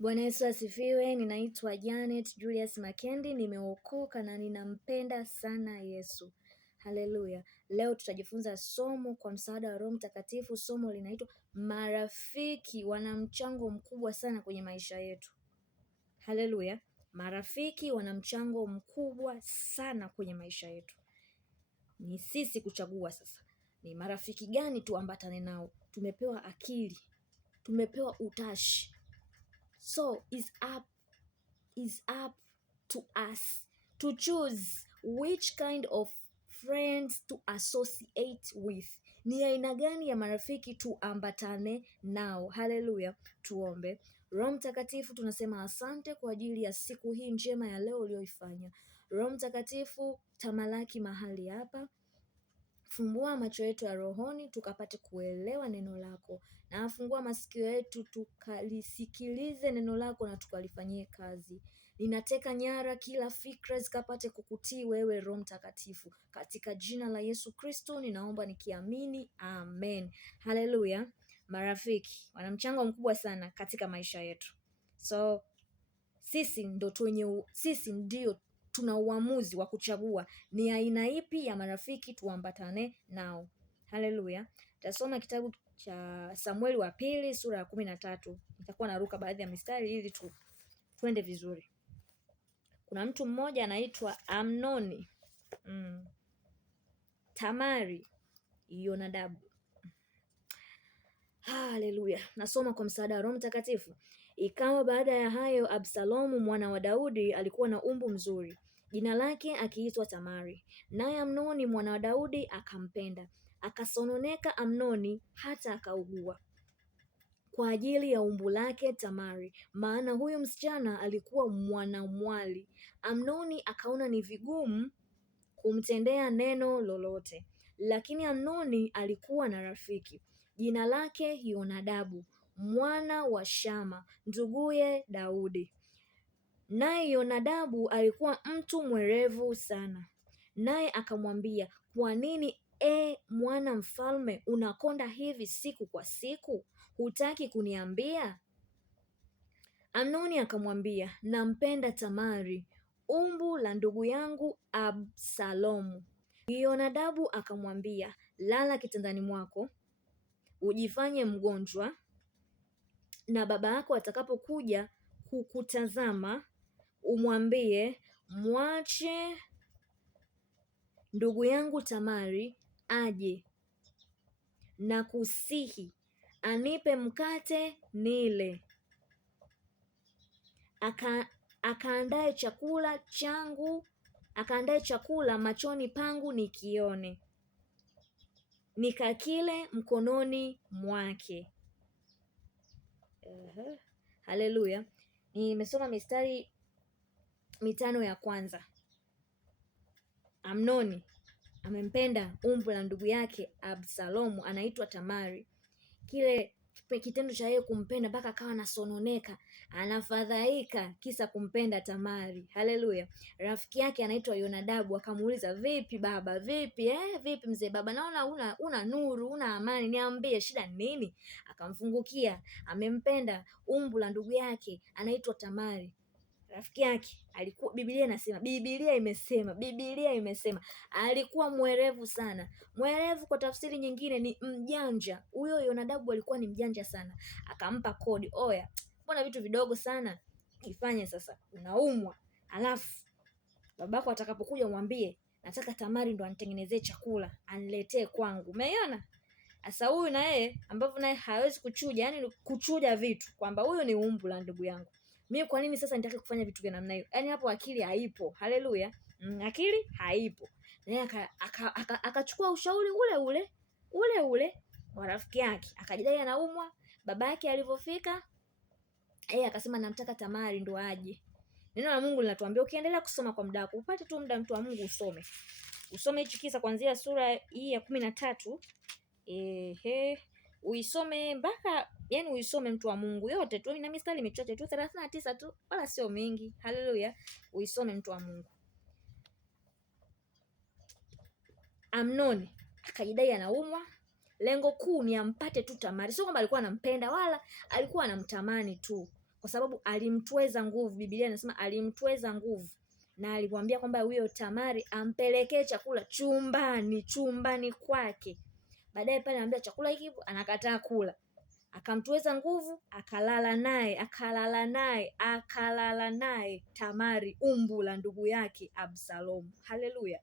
Bwana Yesu asifiwe. Ninaitwa Janet Julius Makendi, nimeokoka na ninampenda sana Yesu. Haleluya. Leo tutajifunza somo kwa msaada wa Roho Mtakatifu. Somo linaitwa marafiki wana mchango mkubwa sana kwenye maisha yetu. Haleluya. Marafiki wana mchango mkubwa sana kwenye maisha yetu. Ni sisi kuchagua sasa. Ni marafiki gani tuambatane nao? Tumepewa akili. Tumepewa utashi. So it's up to us to choose which kind of friends to associate with. Ni aina gani ya marafiki tuambatane nao? Haleluya. Tuombe. Roho Mtakatifu, tunasema asante kwa ajili ya siku hii njema ya leo uliyoifanya. Roho Mtakatifu, tamalaki mahali hapa. Fumbua macho yetu ya rohoni tukapate kuelewa neno lako, na afungua masikio yetu tukalisikilize neno lako na tukalifanyie kazi. Ninateka nyara kila fikra zikapate kukutii wewe, Roho Mtakatifu, katika jina la Yesu Kristo ninaomba nikiamini, amen. Haleluya. Marafiki wana mchango mkubwa sana katika maisha yetu. So sisi ndio tuna uamuzi wa kuchagua ni aina ipi ya marafiki tuambatane nao. Haleluya. Tasoma kitabu cha Samueli wa pili sura ya 13. Nitakuwa naruka baadhi ya mistari ili tuende vizuri. Kuna mtu mmoja anaitwa Amnoni, Tamari, Yonadabu. Haleluya. Nasoma kwa msaada wa Roho Mtakatifu. Ikawa baada ya hayo, Absalomu mwana wa Daudi alikuwa na umbu mzuri, jina lake akiitwa Tamari. Naye Amnoni mwana wa Daudi akampenda. Akasononeka Amnoni hata akaugua kwa ajili ya umbu lake Tamari, maana huyu msichana alikuwa mwanamwali. Amnoni akaona ni vigumu kumtendea neno lolote, lakini Amnoni alikuwa na rafiki, jina lake Yonadabu mwana wa Shama nduguye Daudi. Naye Yonadabu alikuwa mtu mwerevu sana. Naye akamwambia, kwa nini mwana mfalme unakonda hivi siku kwa siku? Hutaki kuniambia? Amnoni akamwambia, nampenda Tamari, umbu la ndugu yangu Absalomu. Yonadabu akamwambia, lala kitandani mwako, ujifanye mgonjwa, na baba yako atakapokuja kukutazama umwambie, mwache ndugu yangu Tamari aje na kusihi anipe mkate nile, akaandae chakula machoni pangu nikione, nikakile mkononi mwake. Haleluya. Nimesoma mistari 5 ya kwanza. Amnoni amempenda umbu la ndugu yake Absalomu anaitwa Tamari. Kile kitendo cha yeye kumpenda mpaka akawa anasononeka, anafadhaika kisa kumpenda Tamari. Haleluya. Rafiki yake anaitwa Yonadabu akamuuliza, vipi baba, vipi mzee baba, naona una nuru, una amani, niambie shida nini? Akamfungukia, amempenda umbu la ndugu yake anaitwa Tamari. Rafiki yake alikuwa, Biblia imesema alikuwa mwerevu sana. Mwerevu kwa tafsiri nyingine ni mjanja. Huyo Yonadabu alikuwa ni mjanja sana. Akampa kodi, oya, mbona vitu vidogo sana ifanye sasa, unaumwa, alafu babako atakapokuja mwambie nataka Tamari ndo anitengenezee chakula aniletee kwangu. Umeiona? Sasa huyu na yeye ambavyo naye hawezi kuchuja, yani kuchuja vitu kwamba huyu ni umbu la ndugu yangu, mimi kwa nini sasa nitake kufanya vitu vya namna hiyo? Yani hapo akili haipo. Haleluya. Akili haipo. Naye akachukua ushauri ule wa rafiki yake, akajidai anaumwa. Baba yake alivyofika, akasema namtaka Tamari ndo aje. Neno la Mungu linatuambia, ukiendelea kusoma kwa muda wako, upate tu muda, mtu wa Mungu, usome hichi kisa kuanzia sura hii ya 13. Uisome mpaka, yani uisome mtu wa Mungu yote tu, na mistari michache tu 39 tu, wala sio mingi. Haleluya. Uisome mtu wa Mungu. Amnoni akajidai anaumwa, lengo kuu ni ampate tu Tamari. Sio kwamba alikuwa anampenda wala alikuwa anamtamani tu. kwa sababu alimtweza nguvu. Biblia inasema alimtweza nguvu, na alimwambia kwamba huyo Tamari ampelekee chakula chumbani kwake. Baadaye pale anamwambia chakula hiki, anakataa kula, akamtweza nguvu, akalala naye Tamari, umbu la ndugu yake Absalomu. Haleluya.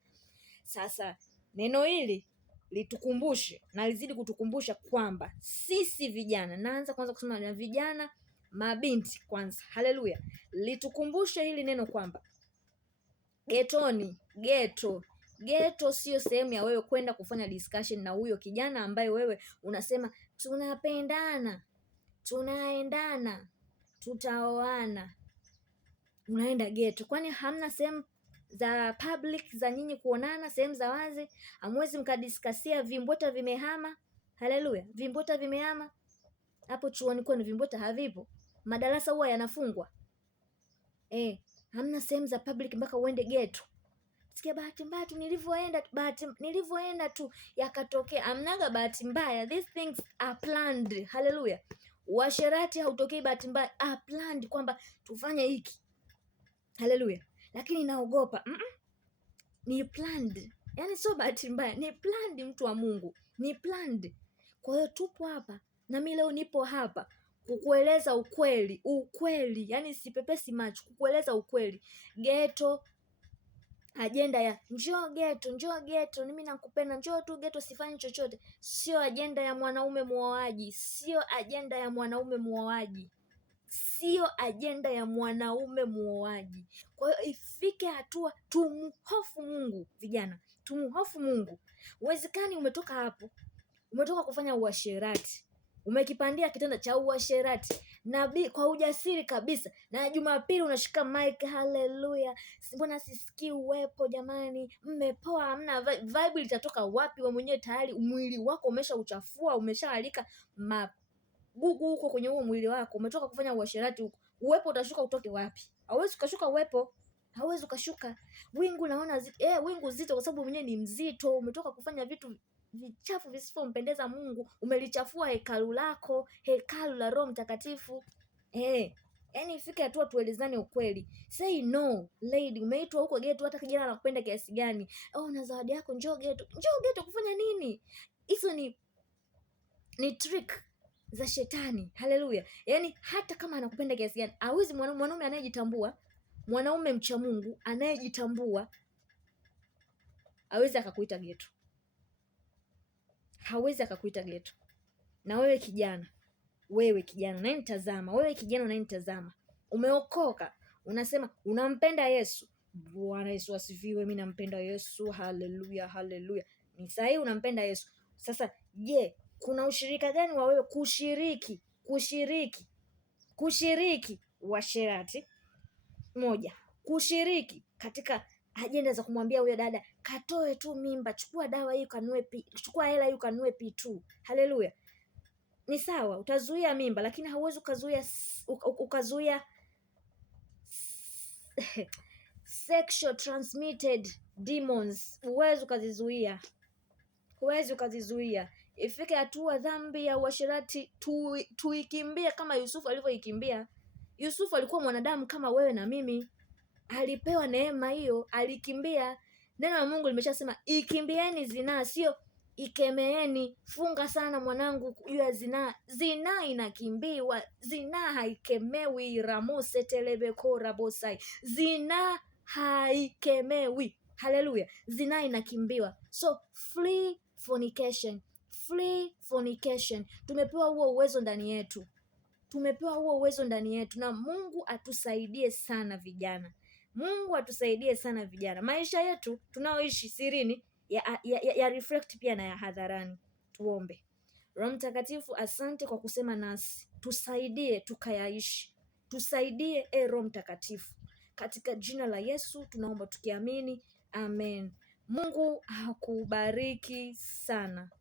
Sasa neno hili litukumbushe na lizidi kutukumbusha kwamba sisi vijana, naanza kwanza kusema na vijana, mabinti kwanza, haleluya, litukumbushe hili neno kwamba geto sio sehemu ya wewe kwenda kufanya discussion na huyo kijana ambaye wewe unasema tunapendana, tunaendana, tutaoana. Unaenda geto. Kwani hamna sehemu za public za nyinyi kuonana, sehemu za wazi? Hamwezi mkadiskasia vimbweta vimehama? Haleluya, vimbweta vimehama. Hapo chuoni kwenu vimbweta havipo? Madarasa huwa yanafungwa? Hamna sehemu za public mpaka uende geto. Sikia bahati mbaya tu nilivyoenda tu yakatokea. Amnaga bahati mbaya. These things are planned. Haleluya. Uasherati hautokei bahati mbaya, are planned kwamba tufanye hiki. Haleluya. Lakini naogopa. Ni planned. Yaani sio bahati mbaya, ni planned, mtu wa Mungu. Ni planned. Kwa hiyo tupo hapa na mimi leo nipo hapa kukueleza ukweli. Yaani sipepesi macho, kukueleza ukweli. Geto, ajenda ya njoo geto, mimi nakupenda, njoo tu geto, sifanyi chochote, sio ajenda ya mwanaume muoaji. Sio ajenda ya mwanaume muoaji. Kwa hiyo ifike hatua tumhofu Mungu. Vijana, tumhofu Mungu. Uwezekani umetoka hapo, umetoka kufanya uasherati, umekipandia kitanda cha uasherati nabii kwa ujasiri kabisa, na Jumapili unashika mic, haleluya, mbona sisikii uwepo jamani, mmepoa, hamna vibe. Litatoka wapi? Wewe mwenyewe tayari mwili wako umeshauchafua, umeshaalika magugu huko kwenye huo mwili wako, umetoka kufanya uasherati huko. Uwepo utashuka utoke wapi? Hauwezi ukashuka uwepo, hauwezi ukashuka. Wingu naona wingu zito kwa sababu mwenyewe ni mzito, umetoka kufanya vitu vichafu visivyompendeza Mungu, umelichafua hekalu lako, hekalu la Roho Mtakatifu. Yaani ifike hatua tuelezane ukweli. Say no, lady, umeitwa huko geto, hata kijana anakupenda kiasi gani, na zawadi yako, njoo geto kufanya nini? Hizo ni trick za shetani. Haleluya. Yaani hata kama anakupenda kiasi gani, hawezi mwanaume anayejitambua, mwanaume mcha Mungu anayejitambua, hawezi akakuita geto. Hawezi akakuita geto. Na wewe kijana unayenitazama, umeokoka, unasema unampenda Yesu. Bwana Yesu asifiwe. Mimi nampenda Yesu. Haleluya. Ni sahihi, unampenda Yesu. Sasa je, kuna ushirika gani wa wewe kushiriki uasherati? Moja, kushiriki katika ajenda za kumwambia huyo dada katoe tu mimba, chukua dawa hii chukua hela hii kanunue P2. Haleluya. Ni sawa, utazuia mimba, lakini hauwezi ukazuia sexual transmitted demons. Huwezi ukazizuia. Ifike hatua dhambi ya uasherati tuikimbie kama Yusufu alivyoikimbia. Yusufu alikuwa mwanadamu kama wewe na mimi, alipewa neema hiyo, alikimbia. Neno la Mungu limeshasema ikimbieni zinaa, sio ikemeeni. Funga sana mwanangu juu ya zinaa. Zinaa inakimbiwa, zinaa haikemewi. Ramose telebeko rabosai, zinaa haikemewi. Haleluya. Zinaa inakimbiwa. So flee fornication. Tumepewa huo uwezo ndani yetu, na Mungu atusaidie sana vijana. Maisha yetu tunaoishi sirini ya reflect pia na ya hadharani. Tuombe. Roho Mtakatifu, asante kwa kusema nasi, tusaidie tukayaishi, tusaidie Roho Mtakatifu, katika jina la Yesu tunaomba tukiamini, amen. Mungu akubariki sana.